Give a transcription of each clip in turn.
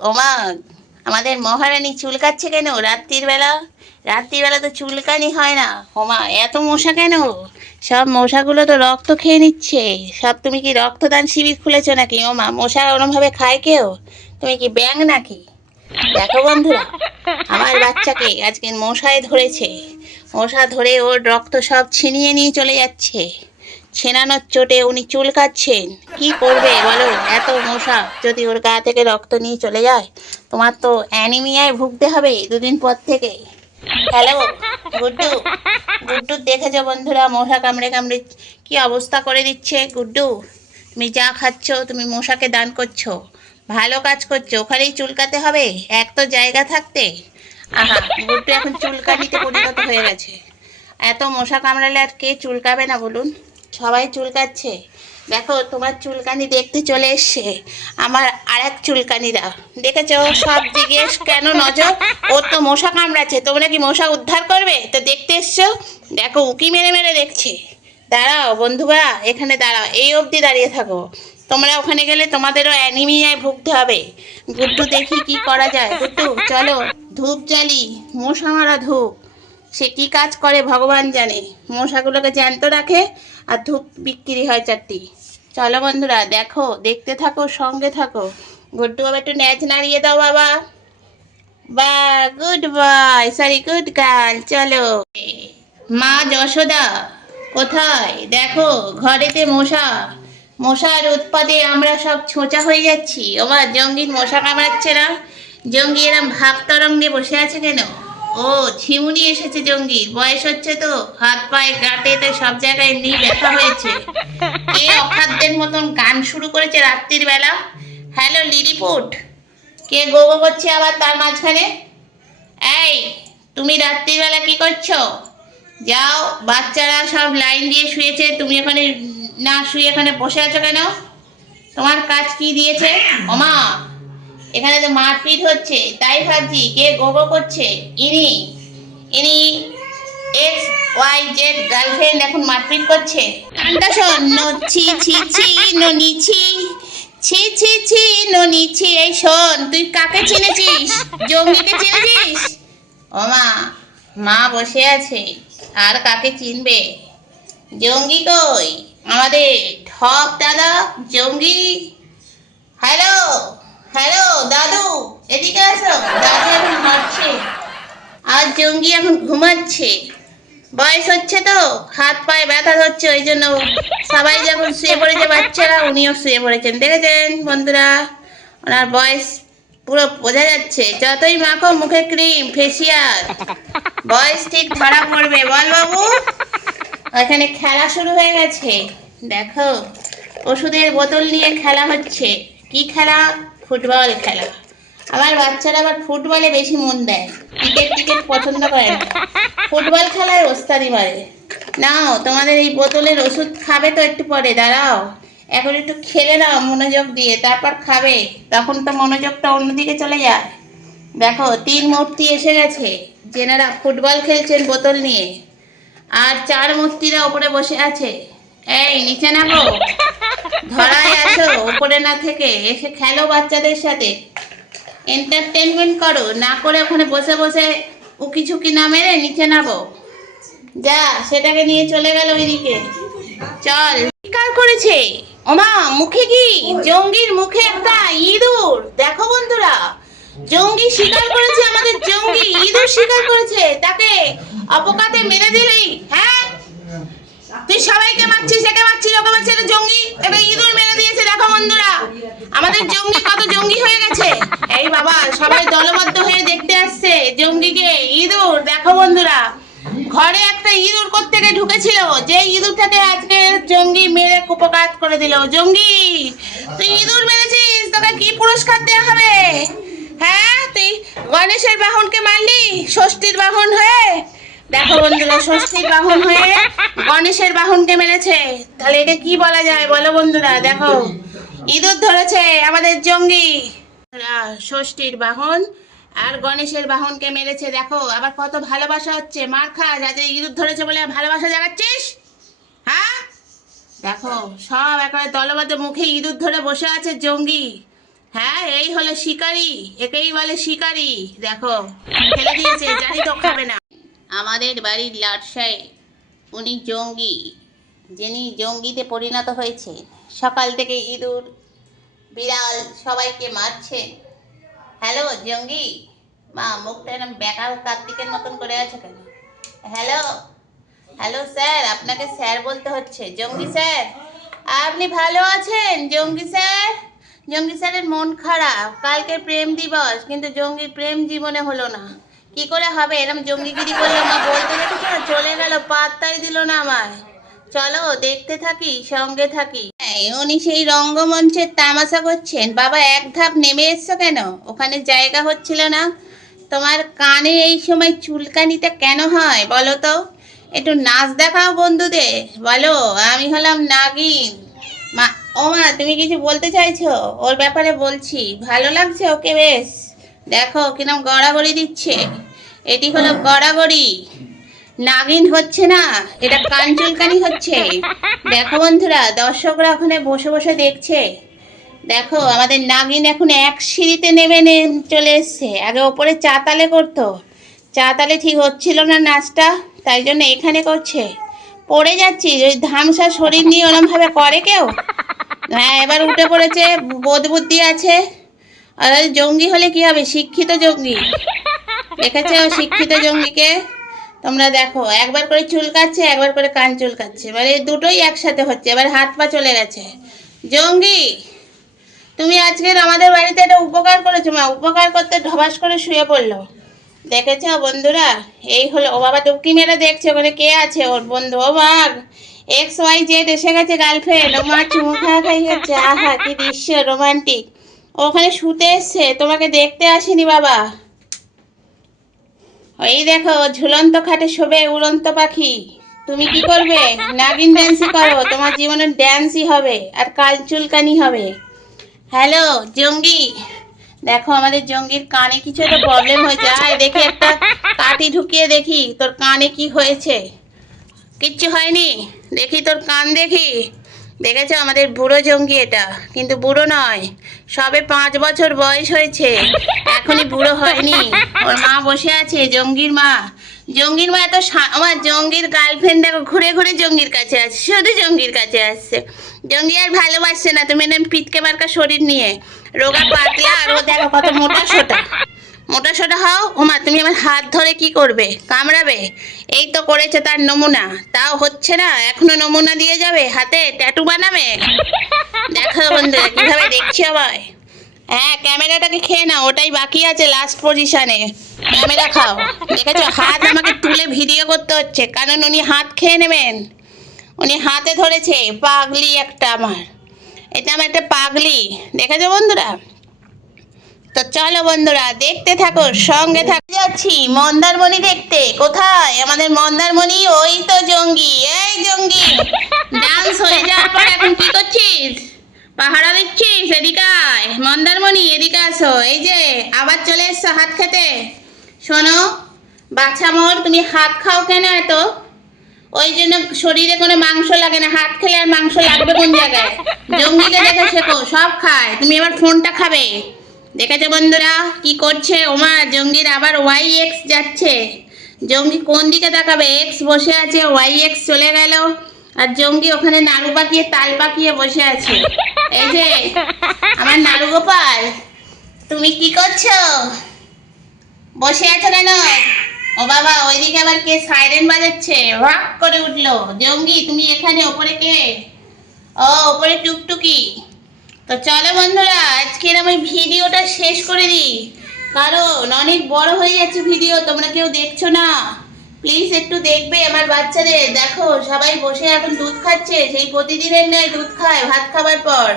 ওমা, আমাদের মহারানী চুলকাচ্ছে কেন রাত্রির বেলা? রাত্রির বেলা তো চুলকানি হয় না। ওমা, এত মশা কেন? সব মশাগুলো তো রক্ত খেয়ে নিচ্ছে। সব তুমি কি রক্তদান শিবির খুলেছো নাকি? ওমা, মশা ওরমভাবে খায় কেউ? তুমি কি ব্যাং নাকি? দেখো বন্ধুরা, আমার বাচ্চাকে আজকে মশায় ধরেছে। মশা ধরে ওর রক্ত সব ছিনিয়ে নিয়ে চলে যাচ্ছে। ছেনানোর চোটে উনি চুলকাচ্ছেন কি করবে বলো? এত মশা। যদি ওর গা থেকে রক্ত নিয়ে চলে যায়, তোমার তো অ্যানিমিয়ায় ভুগতে হবে দুদিন পর থেকে। হ্যালো, গুড্ডু। গুড্ডু, দেখেছ বন্ধুরা, মশা কামড়ে কামড়ে কি অবস্থা করে দিচ্ছে? গুড্ডু, তুমি যা খাচ্ছ, তুমি মশাকে দান করছ। ভালো কাজ করছ, ওখানেই চুলকাতে হবে। এক তো জায়গা থাকতে। আহা, গুড্ডু এখন চুলকানিতে পরিণত হয়ে গেছে। এত মশা কামড়ালে আর কে চুলকাবে না বলুন? সবাই চুলকাচ্ছে। দেখো, তোমার চুলকানি দেখতে চলে এসছে। আমার আর এক চুলকানিরা। দেখেছ? সব জিজ্ঞেস, কেন নজর? ওর তো মশা কামড়াচ্ছে। তোমরা কি মশা উদ্ধার করবে? তো দেখতে এসছো? দেখো, উকি মেরে মেরে দেখছে। দাঁড়াও, বন্ধুরা, এখানে দাঁড়াও। এই অবধি দাঁড়িয়ে থাকো। তোমরা ওখানে গেলে তোমাদেরও অ্যানিমিয়ায় ভুগতে হবে। গুড্ডু দেখি কি করা যায়। গুড্ডু, চলো, ধূপ জ্বালি। মশা মারা ধূপ। সে কি কাজ করে ভগবান জানে। মশাগুলোকে জ্যান্ত রাখে আর ধূপ বিক্রি হয় চারটি। চলো বন্ধুরা, দেখো, দেখতে থাকো, সঙ্গে থাকো। গুড্ডু বাবা, একটু ন্যাচ নাড়িয়ে দাও বাবা। বা, good boy, sorry, good girl, চলো। মা যশোদা, কোথায়? দেখো, ঘরেতে মশা। মশার উৎপাদে আমরা সব ছোঁচা হয়ে যাচ্ছি। ওমা, জঙ্গির মশা কামড়াচ্ছে না। জঙ্গি এরম ভাব তরঙ্গে বসে আছে কেন? ও, ঝিমুনি এসেছে জঙ্গির বয়স হচ্ছে তো, হাত পায়ে গাটে তো সব জায়গায় এমনি ব্যথা হয়েছে। কে অখাদ্যের মতন গান শুরু করেছে রাত্রির বেলা। হ্যালো লিলিপুট কে গো করছে আবার তার মাঝখানে? এই, তুমি রাত্রির বেলা কি করছ? যাও, বাচ্চারা সব লাইন দিয়ে শুয়েছে, তুমি এখানে না শুয়ে এখানে বসে আছো কেন? তোমার কাজ কি দিয়েছে? ওমা এখানে তো মারপিট হচ্ছে। তাই ভাবছি কে গো গো করছে? ইনি ইনি এক্স ওয়াই জেড গার্লফ্রেন্ড এখন মারপিট করছে। গানটা শোন ছি ছি ছি ননি ছি ছি ছি ছি ননি ছি, এই শোন, তুই কাকে চিনেছিস? জঙ্গিকে চিনেছিস? ও মা মা বসে আছে, আর কাকে চিনবে? জঙ্গি কই? আমাদের ঠপ দাদা জঙ্গি। হ্যালো? হ্যালো, দাদু, এদিকে আসো। দাদু এখন হাঁটছে আর জঙ্গি এখন ঘুমাচ্ছে। বয়স হচ্ছে তো, হাত পায়ে ব্যথা হচ্ছে ওই জন্য সবাই যখন শুয়ে পড়েছে, বাচ্চারা উনিও শুয়ে পড়েছেন। দেখেছেন বন্ধুরা? ওনার বয়স পুরো বোঝা যাচ্ছে। যতই মাখো, মুখে ক্রিম, ফেসিয়াল। বয়স ঠিক ধরা পড়বে। বল বাবু এখানে খেলা শুরু হয়ে গেছে। দেখো, ওষুধের বোতল নিয়ে খেলা হচ্ছে। কি খেলা? ফুটবল খেলা। আমার বাচ্চারা আবার ফুটবলে বেশি মন দেয়। ক্রিকেট টিকেট পছন্দ করে না। ফুটবল খেলায় ওস্তাদি মারে। নাও, তোমাদের এই বোতলের ওষুধ খাবে তো একটু পরে, দাঁড়াও। এখন একটু খেলে নাও মনোযোগ দিয়ে, তারপর খাবে। তখন তো মনোযোগটা অন্যদিকে চলে যায়। দেখো, তিন মূর্তি এসে গেছে। যেনারা ফুটবল খেলছেন বোতল নিয়ে। আর চার মূর্তিরা ওপরে বসে আছে। এই, নিচে নামো। ধরায় আসো ওপরে না থেকে। এসে খেলো বাচ্চাদের সাথে। এন্টারটেনমেন্ট করো, না করে ওখানে বসে বসে উকি ঝুঁকি না মেরে নিচে নামো। যা, সেটাকে নিয়ে চলে গেল ওইদিকে। চল। শিকার করেছে। ওমা, মুখে কি? জঙ্গির মুখে একটা ইঁদুর। দেখো বন্ধুরা, জঙ্গি শিকার করেছে আমাদের জঙ্গি। ইঁদুর শিকার করেছে। তাকে অপকাতে মেরে দিলেই। হ্যাঁ তুই সবাইকে মারছিস, একে মারছিস, ওকে মারছিস, এটা জঙ্গি, এটা ইঁদুর মেরে দিয়েছে, দেখো বন্ধুরা। আমাদের জঙ্গি কত জঙ্গি হয়ে গেছে। এই বাবা, সবাই দলবদ্ধ হয়ে দেখতে আসছে জঙ্গিকে। ইঁদুর, দেখো বন্ধুরা, ঘরে একটা ইঁদুর কোত্থেকে ঢুকেছিল? যে ইঁদুরটাকে আজকে জঙ্গি মেরে কুপকাত করে দিল। জঙ্গি, তুই ইঁদুর মেরেছিস, তোকে কি পুরস্কার দেওয়া হবে? হ্যাঁ তুই গণেশের বাহনকে মারলি, ষষ্ঠীর বাহন হয়ে দেখো বন্ধুরা, ষষ্ঠীর বাহন হয়ে গণেশের বাহনকে মেরেছে। তাহলে এটা কি বলা যায়? বলো বন্ধুরা, দেখো। ইঁদুর ধরেছে আমাদের জঙ্গি। ষষ্ঠীর বাহন আর গণেশের বাহনকে মেরেছে। দেখো, আবার কত ভালোবাসা হচ্ছে। মার খা যাদের ইঁদুর ধরেছে বলে ভালোবাসা দেখাচ্ছিস হ্যাঁ? দেখো, সব একেবারে দলবদ্ধ মুখে ইঁদুর ধরে বসে আছে জঙ্গি। হ্যাঁ এই হলো শিকারি। একেই বলে শিকারি। দেখো, ফেলে দিয়েছে, জানি তো খাবে না। আমাদের বাড়ির লাট সাহেব উনি জঙ্গি, যিনি জঙ্গিতে পরিণত হয়েছে সকাল থেকে ইঁদুর, বিড়াল সবাইকে মারছে। হ্যালো, জঙ্গি? মা, মুখটা এরকম বেকার কার্তিকের মতন করে আছে কেন? হ্যালো? হ্যালো, স্যার, আপনাকে স্যার বলতে হচ্ছে। জঙ্গি স্যার, আপনি ভালো আছেন? জঙ্গি স্যার? জঙ্গি স্যারের মন খারাপ। কালকে প্রেম দিবস, কিন্তু জঙ্গির প্রেম জীবনে হলো না। কি করে হবে? এরকম জঙ্গিগিরি করলে মা বলতে দেখেছ না, চলে গেল, পাত্তাই দিল না আমায়। চলো, দেখতে থাকি, সঙ্গে থাকি। উনি সেই রঙ্গমঞ্চের তামাশা করছেন। বাবা, এক ধাপ নেমে এসছো কেন? ওখানে জায়গা হচ্ছিল না। তোমার কানে এই সময় চুলকানিটা কেন হয়, বলো তো? একটু নাচ দেখাও বন্ধুদের। বলো, আমি হলাম নাগিন। মা, ও মা, তুমি কিছু বলতে চাইছো? ওর ব্যাপারে বলছি। ভালো লাগছে ওকে বেশ? দেখো, কিরম গড়াগড়ি দিচ্ছে। এটি হলো গড়াগড়ি। নাগিন হচ্ছে না, এটা কান চুলকানি হচ্ছে। দেখো বন্ধুরা, দর্শকরা ওখানে বসে বসে দেখছে। দেখো, আমাদের নাগিন এখন এক সিঁড়িতে নেমে চলে এসছে। আগে ওপরে চাতালে করতো। চাতালে ঠিক হচ্ছিল না নাচটা, তাই জন্য এখানে করছে। পড়ে যাচ্ছি ওই ধামসা শরীর নিয়ে ওরমভাবে করে কেউ? হ্যাঁ এবার উঠে পড়েছে, বোধ বুদ্ধি আছে। আর, জঙ্গি হলে কি হবে? শিক্ষিত জঙ্গি। দেখেছ শিক্ষিত জঙ্গিকে? তোমরা দেখো, একবার করে চুলকাচ্ছে, একবার করে কান চুলকাচ্ছে। মানে এই দুটোই একসাথে হচ্ছে, এবার হাত পা চলে গেছে। জঙ্গি, তুমি আজকের আমাদের বাড়িতে একটা উপকার করেছ, মা। উপকার করতে ঢবাস করে শুয়ে পড়ল। দেখেছ বন্ধুরা? এই হলো, ও বাবা টুকি মেরে দেখছে, ওখানে কে আছে? ওর বন্ধু, ও মা এক্স ওয়াই জেড এসে গেছে গার্লফ্রেন্ড ও মা, চুমু খাওয়া খাই হচ্ছে। আহা, কি দৃশ্য রোমান্টিক ওখানে শুতে এসছে, তোমাকে দেখতে আসেনি বাবা। এই দেখো, ঝুলন্ত খাটে শোবে উড়ন্ত পাখি। তুমি কি করবে? নাগিন ড্যান্সই করো, তোমার জীবনের ড্যান্সই হবে, আর কাল চুলকানি হবে। হ্যালো জঙ্গি। দেখো, আমাদের জঙ্গির কানে কিছু একটা প্রবলেম হয়েছে। আয়, দেখি একটা কাঠি ঢুকিয়ে দেখি, তোর কানে কি হয়েছে। কিচ্ছু হয়নি? দেখি তোর কান দেখি। দেখেছ আমাদের বুড়ো জঙ্গি এটা? কিন্তু বুড়ো নয়, সবে পাঁচ বছর বয়স হয়েছে, এখনই বুড়ো হয়নি। ওর মা বসে আছে, জঙ্গির মা। জঙ্গির মা এত আমার জঙ্গির গার্লফ্রেন্ড দেখো, ঘুরে ঘুরে জঙ্গির কাছে আসছে, শুধু জঙ্গির কাছে আসছে। জঙ্গি আর ভালোবাসছে না, তুমি পিটকে মার্কা শরীর নিয়ে। রোগা পাতলা আর ও দেখো কত মোটা সোটা। মোটা সোটা হও। ওমা তুমি আমার হাত ধরে কি করবে? কামড়াবে? এই তো করেছে তার নমুনা। তাও হচ্ছে না, এখনও নমুনা দিয়ে যাবে? হাতে ট্যাটু বানাবে? দেখো বন্ধুরা, কীভাবে দেখছি আমায় হ্যাঁ ক্যামেরাটাকে খেয়ে নাও, ওটাই বাকি আছে লাস্ট পজিশনে ক্যামেরা খাও। দেখেছ, হাত আমাকে তুলে ভিডিও করতে হচ্ছে, কারণ উনি হাত খেয়ে নেবেন। উনি হাতে ধরেছে, পাগলি একটা আমার। এটা আমার একটা পাগলি। দেখেছ বন্ধুরা? তো চলো বন্ধুরা, দেখতে থাকো, সঙ্গে থাকতে যাচ্ছি, মন্দারমণি দেখতে। কোথায়? আমাদের মন্দারমণি, ওই তো জঙ্গি, এই জঙ্গি। ডান্স হয়ে যাওয়ার পর এখন কি করছিস? পাহারা দিচ্ছিস, এদিকে আয়। মন্দারমণি, এদিকে আসো। এই যে, আবার চলে এসছো হাত খেতে। শোনো, বাছা মোর, তুমি হাত খাও কেন এত? ওই জন্য শরীরে কোনো মাংস লাগে না। হাত খেলে আর মাংস লাগবে কোন জায়গায়? জঙ্গিকে দেখে শেখো, সব খায়। তুমি এবার ফোনটা খাবে। দেখেছ বন্ধুরা কি করছে? ওমা, জঙ্গির আবার ওয়াই এক্স যাচ্ছে। জঙ্গি কোন দিকে তাকাবে? এক্স বসে আছে ওয়াই এক্স চলে গেল। আর জঙ্গি ওখানে নাড়ু পাকিয়ে, তাল পাকিয়ে বসে আছে। এই যে, আমার নাড়ু গোপাল, তুমি কি করছ? বসে আছো কেন? ও বাবা, ওইদিকে আবার কে? সাইরেন বাজাচ্ছে। ওয়াক করে উঠল। জঙ্গি, তুমি এখানে? ওপরে কে? ও, ওপরে টুকটুকি। তো চলো বন্ধুরা, আজকের আমি ভিডিওটা শেষ করে দিই। কারণ অনেক বড় হয়ে যাচ্ছে ভিডিও, তোমরা কেউ দেখছ না। প্লিজ একটু দেখবে আমার বাচ্চাদের। দেখো, সবাই বসে এখন দুধ খাচ্ছে, সেই প্রতিদিনের ন্যায় দুধ খায়, ভাত খাবার পর।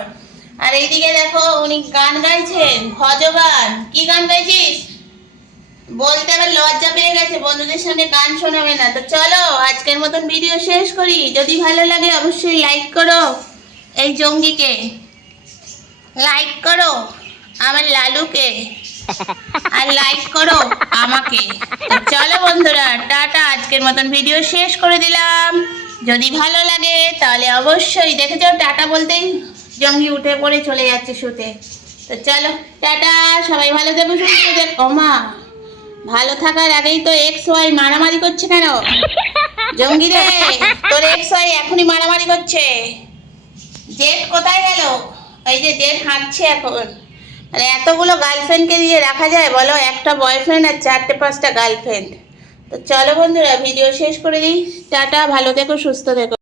আর এইদিকে দেখো, উনি গান গাইছেন ভজ গান কি গান গাইছিস? বলতে আবার লজ্জা পেয়ে গেছে, বন্ধুদের সামনে গান শোনাবে না। তো চলো, আজকের মতন ভিডিও শেষ করি। যদি ভালো লাগে, অবশ্যই লাইক করো। এই জঙ্গিকে। লাইক করো আমার লালুকে। আর লাইক করো আমাকে। চলো বন্ধুরা, টাটা। আজকের মতন ভিডিও শেষ করে দিলাম। যদি ভালো লাগে, তাহলে অবশ্যই দেখেছ টাটা বলতেই জঙ্গি উঠে পড়ে চলে যাচ্ছে শুতে। তো চলো, টাটা। সবাই ভালো থেকো, সুস্থ থেকো। ওমা ভালো থাকার আগেই তো এক্স ওয়াই মারামারি করছে কেন? জঙ্গি রে, তোর এক্স ওয়াই এখনই মারামারি করছে। জেট কোথায় গেল? এই যে জেট হাঁটছে এখন। মানে এতগুলো গার্লফ্রেন্ডকে দিয়ে রাখা যায়, বলো একটা বয়ফ্রেন্ড আর চারটে, পাঁচটা গার্লফ্রেন্ড তো চলো বন্ধুরা ভিডিও শেষ করে দিই। টাটা, ভালো থেকো, সুস্থ থেকো।